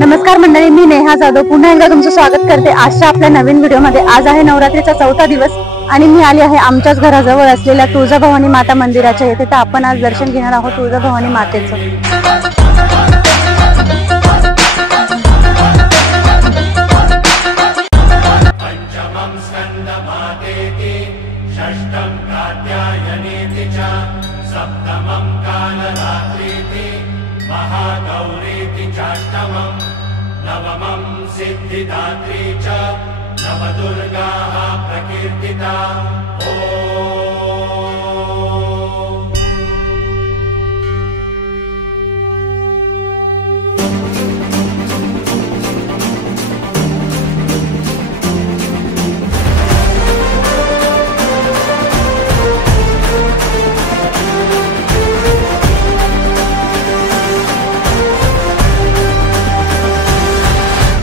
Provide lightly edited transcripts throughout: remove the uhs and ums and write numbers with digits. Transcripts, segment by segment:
नमस्कार मंडळी, मी नेहा जाधव पुन्हा एकदा तुमचं स्वागत करते आजच्या आपल्या नवीन व्हिडिओमध्ये। आज आहे नवरात्रीचा चौथा दिवस आणि मी आली आहे आमच्याच घराजवळ असलेल्या तुळजाभवानी माता मंदिराच्या येथे। तर आपण आज दर्शन घेणार आहोत तुळजाभवानी मातेचं। नवमं सिद्धिदात्री च नवदुर्गाः प्रकीर्तिता।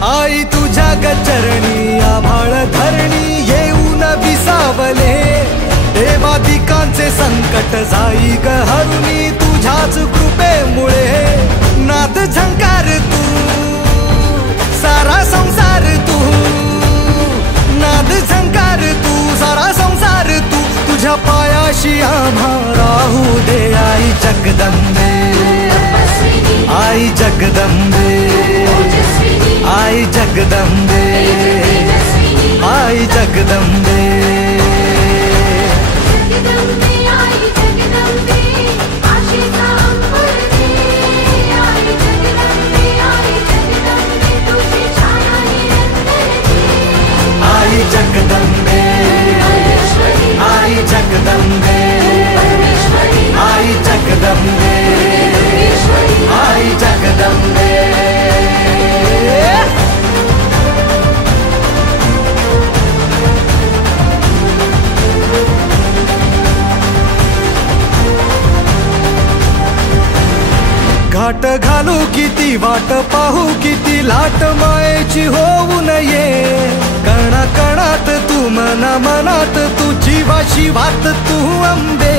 आई तुझ्या गचरणी आभाळ धरणी येऊन विसावले, देवादिकांचे संकट जाई ग हरुणी तुझ्याच कृपेमुळे। नाद झंकार तू सारा संसार तू, नाद झंकार तू सारा संसार तू, तुझ्या पायाशी आम्हा राहू दे आई जगदंबे, आई जगदंबे, आई जगदंबे, आई जगदंबे। आई जगदंबे, आई जगदंबे, आई जगदंबे, आई जगदंबे। घाट घालू किती वाट पाहू किती लाट मायेची होऊ नये, कणा कणात तू मना मनात तू जीवाशी वात तू अंबे,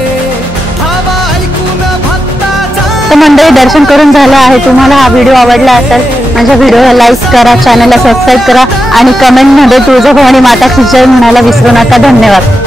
धावा ऐकून भक्ताचा। तर मंडळी दर्शन करून झालं आहे। तुम्हाला हा व्हिडिओ आवडला असेल माझ्या व्हिडिओला लाईक करा, चॅनलला सबस्क्राईब करा आणि कमेंट मध्ये तुळजाभवानी माता की जय म्हणायला विसरू नका। धन्यवाद।